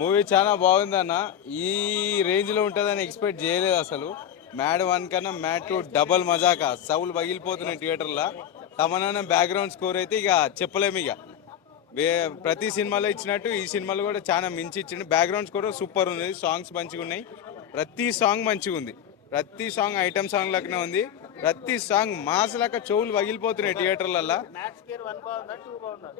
Movie చాలా బాగుందన్న. ఈ రేంజ్ లో ఉంటుందని ఎక్స్పెక్ట్ చేయలేదు అసలు. మ్యాడ్ 1 కన్నా మ్యాడ్ 2 డబల్ మజాకా. సౌలు పగిలిపోతున్నాయి థియేటర్లో. తమన్నా బ్యాక్గ్రౌండ్ స్కోర్ అయితే ఇక చెప్పలేము. ఇక ప్రతి సినిమాలో ఇచ్చినట్టు ఈ సినిమాలో కూడా చాలా మించి ఇచ్చిండు. బ్యాక్గ్రౌండ్ స్కోర్ సూపర్ ఉంది. సాంగ్స్ మంచిగా ఉన్నాయి. ప్రతి సాంగ్ మంచిగా ఉంది. ప్రతి సాంగ్ ఐటమ్ సాంగ్ లెక్కనే ఉంది. ప్రతి సాంగ్ మాస్ లెక్క చెవులు పగిలిపోతున్నాయి థియేటర్లలో.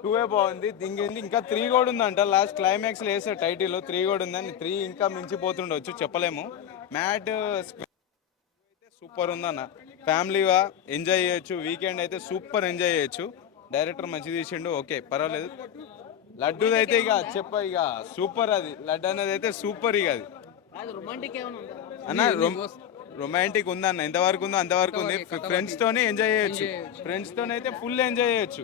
2 బాగుంది. ఇంకేంది ఇంకా 3 కూడా ఉందంట. లాస్ట్ క్లైమాక్స్ వేసే టైటిల్ 3 కూడా ఉందని. 3 ఇంకా మించిపోతుండొచ్చు, చెప్పలేము. మ్యాడ్ సూపర్ ఉందన్న. ఫ్యామిలీగా ఎంజాయ్ చేయొచ్చు. వీకెండ్ అయితే సూపర్ ఎంజాయ్ చేయొచ్చు. డైరెక్టర్ మంచి తీసిండు, ఓకే పర్వాలేదు. లడ్డూది అయితే ఇక ఇక సూపర్. అది లడ్డు అనేది అయితే సూపర్. ఇక అది అన్న రొమాంటిక్ ఉందన్న. ఎంతవరకు ఉందో అంతవరకు ఉంది. ఫ్రెండ్స్ తోనే ఎంజాయ్ చేయొచ్చు. ఫ్రెండ్స్ తోనే అయితే ఫుల్ ఎంజాయ్ చేయొచ్చు.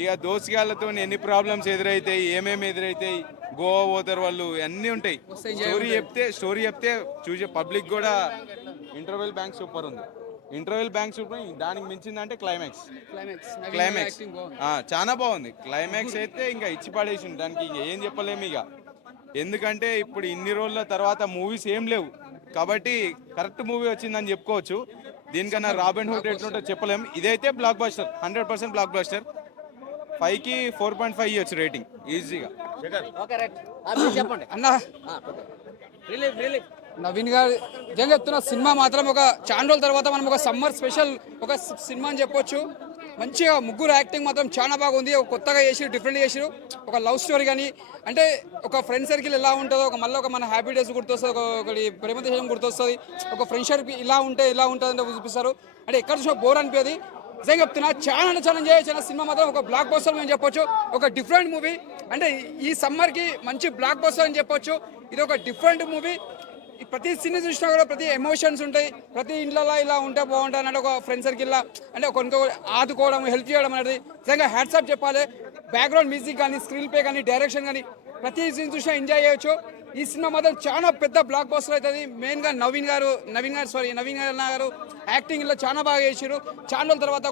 ఇక దోస్తుగాళ్ళతో ఎన్ని ప్రాబ్లమ్స్ ఎదురైతాయి, ఏమేమి ఎదురైతాయి, గోవా పోతారు వాళ్ళు, అన్నీ ఉంటాయి. స్టోరీ చెప్తే చూసే పబ్లిక్ కూడా. ఇంటర్వెల్ బ్యాంక్ సూపర్ ఉంది. Interval bank super. దానికి మించిందంటే క్లైమాక్స్ చాలా బాగుంది. క్లైమాక్స్ అయితే ఇంకా ఇచ్చి పడేసింది. దానికి ఇంక ఏం చెప్పలేము ఇక. ఎందుకంటే ఇప్పుడు ఇన్ని రోజుల తర్వాత మూవీస్ ఏం లేవు కాబట్టి కరెక్ట్ మూవీ వచ్చిందని చెప్పుకోవచ్చు. దీనికన్నా రాబిన్ హుడ్ ఎట్లుంటో చెప్పలేము. ఇదైతే బ్లాక్ బస్టర్, 100% బ్లాక్ బస్టర్. 5కి 4.5 ఇవ్వచ్చు రేటింగ్ ఈజీగా. అన్న నవీన్ గారు నిజంగా చెప్తున్న సినిమా మాత్రం ఒక చాలా రోజుల తర్వాత మనం ఒక సమ్మర్ స్పెషల్ ఒక సినిమా అని చెప్పొచ్చు. మంచిగా ముగ్గురు యాక్టింగ్ మాత్రం చాలా బాగుంది. ఒక కొత్తగా చేసిరు, డిఫరెంట్ చేసిరు. ఒక లవ్ స్టోరీ కానీ అంటే ఒక ఫ్రెండ్ సర్కిల్ ఎలా ఉంటుందో, ఒక మళ్ళీ ఒక మన హ్యాపీ డేస్ గుర్తొస్తుంది, ఒకటి ప్రేమ దేశం గుర్తొస్తుంది, ఒక ఫ్రెండ్షిప్ ఇలా ఉంటుంది అంటే చూపిస్తారు. అంటే ఎక్కడ చూసినా బోర్ అనిపించేది. నిజంగా చెప్తున్నా చాలా చేయొచ్చు సినిమా మాత్రం. ఒక బ్లాక్ బస్టర్ అని చెప్పొచ్చు. ఒక డిఫరెంట్ మూవీ. అంటే ఈ సమ్మర్కి మంచి బ్లాక్ బస్టర్ అని చెప్పొచ్చు. ఇది ఒక డిఫరెంట్ మూవీ. ప్రతి సినీ చూసినా కూడా ప్రతి ఎమోషన్స్ ఉంటాయి. ప్రతి ఇంట్లో ఇలా ఉంటే బాగుంటుంది అన్నట్టు ఒక ఫ్రెండ్ సర్కిల్ అంటే కొనుక్కో ఆదుకోవడం, హెల్ప్ చేయడం అనేది నిజంగా హ్యాట్సాప్ చెప్పాలి. బ్యాక్గ్రౌండ్ మ్యూజిక్ కానీ, స్క్రీన్ ప్లే కానీ, డైరెక్షన్ కానీ ప్రతి సీన్ చూసినా ఎంజాయ్ చేయొచ్చు. ఈ సినిమా మాత్రం చాలా పెద్ద బ్లాక్ బస్టర్ అవుతుంది. మెయిన్గా నవీన్ గారు యాక్టింగ్ ఇలా చాలా బాగా చేసిండు. చాలా రోజుల తర్వాత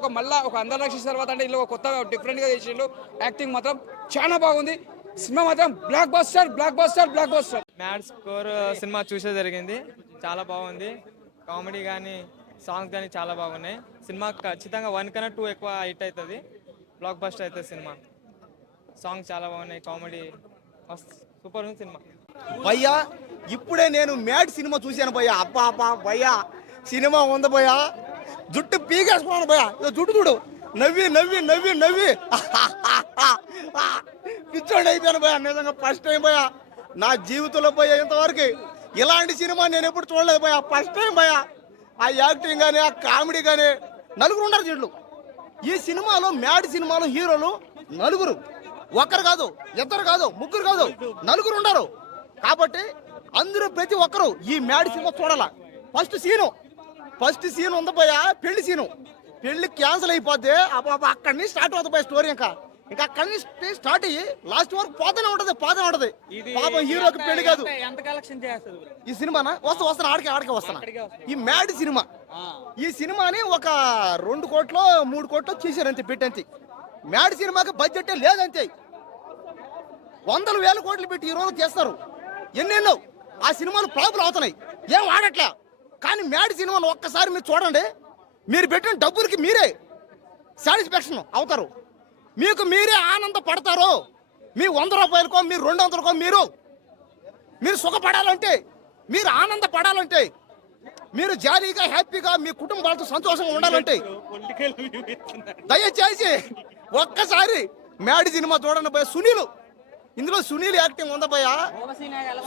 ఒక అందరి రక్షించిన తర్వాత అంటే ఇలా కొత్తగా డిఫరెంట్గా చేసిండు. యాక్టింగ్ మాత్రం చాలా బాగుంది. సినిమా మాత్రం block buster. Mad score cinema చూసే జరిగింది. చాలా బాగుంది. కామెడీ కానీ, సాంగ్స్ కానీ చాలా బాగున్నాయి. సినిమా ఖచ్చితంగా 1 కన్నా 2 ఎక్కువ హిట్ అవుతుంది. బ్లాక్ బస్టర్ అవుతుంది సినిమా. సాంగ్స్ చాలా బాగున్నాయి. కామెడీ సూపర్ ఉంది సినిమా. భయ్యా ఇప్పుడే నేను మ్యాడ్ సినిమా చూశాను భయ్యా. అబ్బా భయ్యా సినిమా ఉంది భయ్యా. జుట్టు పీకేసుకున్నాను భయ్యా. జుట్టు చూడు, నవ్వి పిచ్చోడి అయిపోయాను భయ్యా. నిజంగా ఫస్ట్ టైం భయ్యా నా జీవితంలో భయ్యా. ఇంతవరకు ఇలాంటి సినిమా నేను ఎప్పుడు చూడలేదు భయ్యా. ఫస్ట్ టైం భయ్యా. ఆ యాక్టింగ్ కానీ, ఆ కామెడీ కానీ. నలుగురు ఉండరు దీంట్లో. ఈ సినిమాలో మ్యాడ్ సినిమాలో హీరోలు నలుగురు. ఒక్కరు కాదు, ఇద్దరు కాదు, ముగ్గురు కాదు, నలుగురు ఉండరు. కాబట్టి అందరూ ప్రతి ఒక్కరు ఈ మ్యాడ్ సినిమా చూడాల. ఫస్ట్ సీన్ ఉంది భయ్యా, పెళ్లి సీను. పెళ్లి క్యాన్సిల్ అయిపోద్ది. అక్కడి నుంచి స్టార్ట్ అవుతుంది భయ్యా స్టోరీ. ఇంకా అక్కడి నుంచి స్టార్ట్ అయ్యి లాస్ట్ వరకు పోతూనే ఉంటది. పాపం హీరోకి పెళ్లి కాదు. ఈ సినిమానా వస్తాను ఆడికే వస్తాను. ఈ మ్యాడ్ సినిమా, ఈ సినిమాని ఒక 2 కోట్లు 3 కోట్లు చేశారు అంతే, పెట్టంతే. మ్యాడ్ సినిమాకి బడ్జెట్ లేదంతే. 100,000 కోట్లు పెట్టి ఈ రోజు చేస్తారు. ఎన్నెన్నో ఆ సినిమాలు ఫ్లాపులు అవుతున్నాయి, ఏం ఆడట్లే. కానీ మ్యాడ్ సినిమాను ఒక్కసారి మీరు చూడండి. మీరు పెట్టిన డబ్బులకి మీరే సాటిస్ఫాక్షన్ అవుతారు. మీకు మీరే ఆనంద పడతారు. మీ 100 రూపాయలకో, మీరు 200కో మీరు సుఖపడాలంటే, మీరు ఆనంద పడాలంటే, మీరు జాలీగా హ్యాపీగా మీ కుటుంబాలతో సంతోషంగా ఉండాలంటే దయచేసి ఒక్కసారి మ్యాడ్ సినిమా చూడండి భయ్యా. ఇందులో సునీల్ యాక్టింగ్ ఉందా భయ్యా.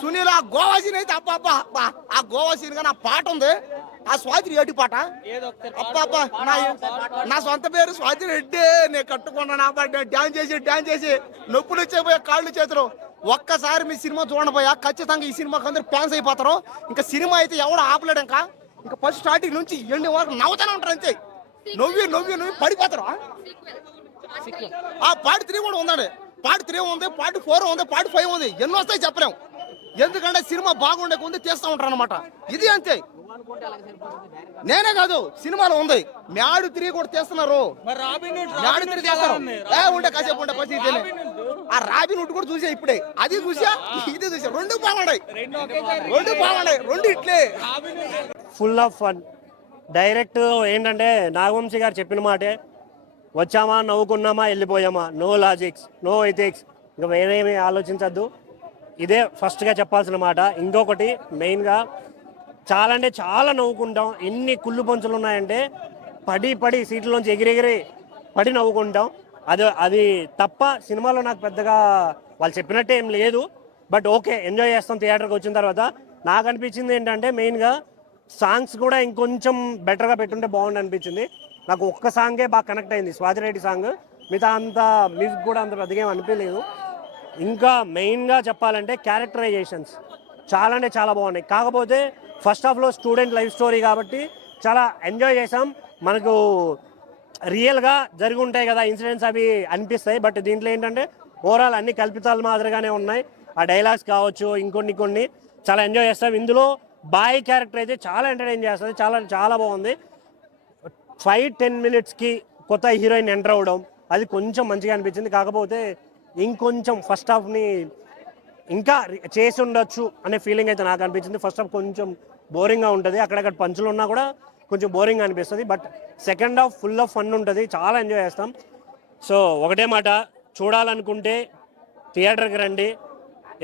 సునీల్ ఆ గోవా సీన్ అయితే ఆ గోవా సీన్ కానీ ఆ పాట ఉంది, ఆ స్వాతి రెడ్డి పాట. అబ్బా నా సొంత పేరు స్వాతి రెడ్డి. నేను కట్టుకున్నాను. డాన్స్ చేసి నొప్పులు వచ్చేపోయా కాళ్ళు చేతులు. ఒక్కసారి మీ సినిమా చూడండి భయ్యా. ఖచ్చితంగా ఈ సినిమాకి అందరూ ఫ్యాన్స్ అయిపోతారు. ఇంకా సినిమా అయితే ఎవరు ఆపలేడు. ఇంకా ఫస్ట్ స్టార్టింగ్ నుంచి ఎండింగ్ వరకు నవ్వుతానే ఉంటారు అంతే. నవ్వి పడిపోతారు. ఆ పార్ట్ 3 కూడా ఉందండి. పార్ట్ 3 ఉంది, పార్ట్ 4 ఉంది, పార్ట్ 5 ఉంది. ఎన్నో వస్తాయి చెప్పలేము. ఎందుకంటే సినిమా బాగుండే కొంది తీస్తూ ఉంటారు అనమాట. ఇది అంతే. నేనే కాదు, సినిమాలో ఉంది. మ్యాడ్ 3 కూడా తీస్తున్నారు. మ్యాడ్ 3 చేస్తారు. ఉండే కాసేపు ఉండే పరిస్థితి ఆ రాబిన్ హుడ్ కూడా చూసా ఇప్పుడే, అది చూసా ఇది చూసా, రెండు బాగున్నాయి, రెండు ఇట్లే. Full of fun. డైరెక్ట్ ఏంటంటే నాగవంశీ గారు చెప్పిన మాటే, వచ్చామా నవ్వుకున్నామా వెళ్ళిపోయామా, నో లాజిక్స్ నో ఎథిక్స్, ఇంకా వేరేమి ఆలోచించద్దు. ఇదే ఫస్ట్గా చెప్పాల్సిన మాట. ఇంకొకటి మెయిన్గా చాలా అంటే చాలా నవ్వుకుంటాం. ఎన్ని కుళ్ళు పంచులు ఉన్నాయంటే పడి సీట్లోంచి ఎగిరెగిరి పడి నవ్వుకుంటాం. అది తప్ప సినిమాలో నాకు పెద్దగా వాళ్ళు చెప్పినట్టే ఏం లేదు. బట్ ఓకే, ఎంజాయ్ చేస్తాం థియేటర్కి వచ్చిన తర్వాత. నాకు అనిపించింది ఏంటంటే మెయిన్గా సాంగ్స్ కూడా ఇంకొంచెం బెటర్గా పెట్టుంటే బాగుంది అనిపించింది. నాకు ఒక్క సాంగే బాగా కనెక్ట్ అయింది, స్వాతిరెడ్డి సాంగ్. మిగతా అంత మ్యూజిక్ కూడా అంత పెద్దగా ఏం అనిపించలేదు. ఇంకా మెయిన్గా చెప్పాలంటే క్యారెక్టరైజేషన్స్ చాలా అంటే చాలా బాగున్నాయి. కాకపోతే ఫస్ట్ హాఫ్లో స్టూడెంట్ లైఫ్ స్టోరీ కాబట్టి చాలా ఎంజాయ్ చేసాం. మనకు రియల్గా జరిగి ఉంటాయి కదా ఇన్సిడెంట్స్, అవి అనిపిస్తాయి. బట్ దీంట్లో ఏంటంటే ఓవరాల్ అన్ని కల్పితాలు మాదిరిగానే ఉన్నాయి. ఆ డైలాగ్స్ కావచ్చు, ఇంకొన్ని చాలా ఎంజాయ్ చేస్తాం. ఇందులో బాయ్ క్యారెక్టర్ అయితే చాలా ఎంటర్టైన్ చేస్తుంది, చాలా చాలా బాగుంది. 5-10 మినిట్స్కి కొత్త హీరోయిన్ ఎంటర్ అవ్వడం అది కొంచెం మంచిగా అనిపించింది. కాకపోతే ఇంకొంచెం ఫస్ట్ హాఫ్ని ఇంకా చేసి ఉండొచ్చు అనే ఫీలింగ్ అయితే నాకు అనిపించింది. ఫస్ట్ హాఫ్ కొంచెం బోరింగ్గా ఉంటుంది, అక్కడక్కడ పంచులు ఉన్నా కూడా కొంచెం బోరింగ్ అనిపిస్తుంది. But second half full of fun ఉంటుంది, చాలా ఎంజాయ్ చేస్తాం. సో ఒకటే మాట, చూడాలనుకుంటే థియేటర్కి రండి,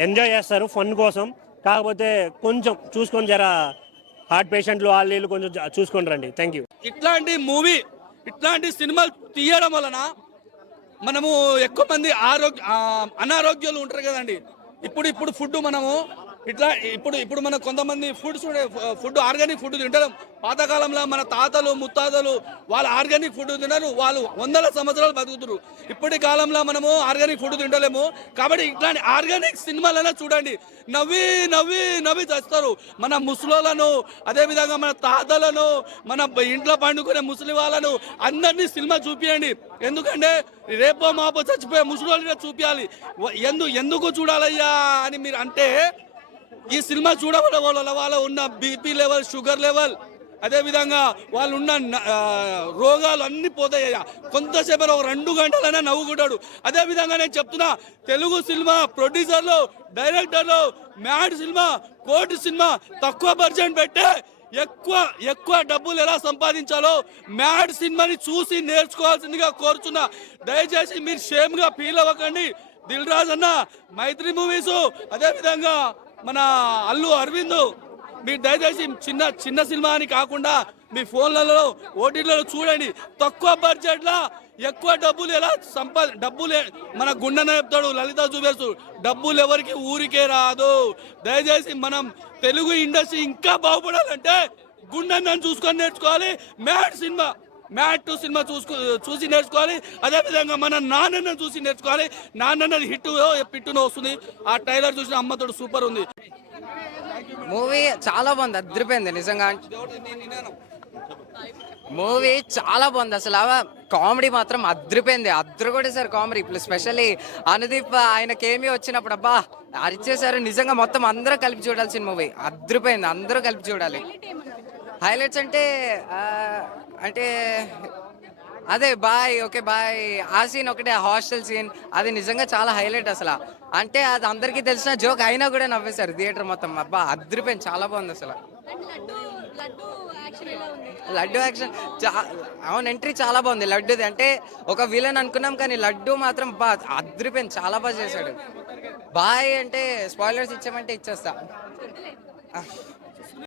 ఎంజాయ్ చేస్తారు ఫన్ కోసం. కాకపోతే కొంచెం చూసుకొని జర హార్ట్ పేషెంట్లు వాళ్ళు కొంచెం చూసుకొని రండి. Thank you. ఇట్లాంటి సినిమాలు తీయడం వలన మనము ఎక్కువ మంది అనారోగ్యాలు ఉంటారు కదండి. ఇప్పుడు ఫుడ్ మనము ఇప్పుడు మన కొంతమంది ఫుడ్ ఆర్గానిక్ ఫుడ్ తింటారు. పాతకాలంలో మన తాతలు ముత్తాతలు వాళ్ళు ఆర్గానిక్ ఫుడ్ తిన్నారు, వాళ్ళు 100 సంవత్సరాలు బతుకుతున్నారు. ఇప్పటి కాలంలో మనము ఆర్గానిక్ ఫుడ్ తింటలేము. కాబట్టి ఇట్లాంటి ఆర్గానిక్ సినిమాలైనా చూడండి, నవ్వి చేస్తారు. మన ముసలోళ్ళను, అదేవిధంగా మన తాతలను, మన ఇంట్లో పండుకునే ముసలి వాళ్ళను అందరినీ సినిమా చూపియండి. ఎందుకంటే రేపో మాపో చచ్చిపోయే ముసలి చూపించాలి. ఎందుకు చూడాలయ్యా అని మీరు అంటే, ఈ సినిమా చూడడం వల్ల వాళ్ళ ఉన్న బీపీ లెవెల్, షుగర్ లెవెల్, అదేవిధంగా వాళ్ళు ఉన్న రోగాలు అన్నీ పోతాయ్యా. కొంతసేపు ఒక 2 గంటలైనా నవ్వుకుంటాడు. అదేవిధంగా నేను చెప్తున్నా, తెలుగు సినిమా ప్రొడ్యూసర్లు, డైరెక్టర్లు, మ్యాడ్ సినిమా, కోటి సినిమా తక్కువ బడ్జెట్ పెట్టే ఎక్కువ డబ్బులు ఎలా సంపాదించాలో మ్యాడ్ సినిమాని చూసి నేర్చుకోవాల్సిందిగా కోరుచున్నా. దయచేసి మీరు షేమ్గా ఫీల్ అవ్వకండి. దిల్ రాజు అన్న, మైత్రి మూవీస్, అదేవిధంగా మన అల్లు అరవింద్, మీరు దయచేసి చిన్న సినిమా అని కాకుండా మీ ఫోన్లలో ఓటీటీలలో చూడండి. తక్కువ బడ్జెట్లో ఎక్కువ డబ్బులు ఎలా డబ్బులు మన గుండెన చెప్తాడు లలిత జుబేర్స్, డబ్బులు ఎవరికి ఊరికే రాదు. దయచేసి మనం తెలుగు ఇండస్ట్రీ ఇంకా బాగుపడాలంటే గుండెను చూసుకొని నేర్చుకోవాలి. మ్యాడ్ 2 సినిమా చూసి నేర్చుకోవాలి. అదేవిధంగా మన నాన్నను చూసి నేర్చుకోవాలి. నాన్నది పిట్టునో వస్తుంది. ఆ ట్రైలర్ చూసిన అమ్మతోడు సూపర్ ఉంది. మూవీ చాలా బాగుంది, అదిరిపోయింది నిజంగా. మూవీ చాలా బాగుంది అసలు. కామెడీ మాత్రం అదిరిపోయింది, అద్దరుకొట్టేసారు కామెడీ. స్పెషల్లీ అనుదీప్ ఆయన కేమీ వచ్చినప్పుడు అబ్బా అరిచేశారు నిజంగా. మొత్తం అందరూ కలిపి చూడాల్సిన మూవీ, అదిరిపోయింది, అందరూ కలిపి చూడాలి. హైలైట్స్ అంటే అదే బాయ్ ఆ సీన్ ఒకటే, హాస్టల్ సీన్, అది నిజంగా చాలా హైలైట్ అసలు. అంటే అది అందరికీ తెలిసిన జోక్ అయినా కూడా నవ్వేశారు థియేటర్ మొత్తం. అబ్బా అదిరిపోయింది, చాలా బాగుంది అసలు. లడ్డు యాక్షన్ అవును, ఎంట్రీ చాలా బాగుంది లడ్డుది. అంటే ఒక విలన్ అనుకున్నాం కానీ లడ్డు మాత్రం అదిరిపోయింది, చాలా బాగా చేశాడు. బాయ్ అంటే స్పాయిలర్స్ ఇచ్చామంటే ఇచ్చేస్తా.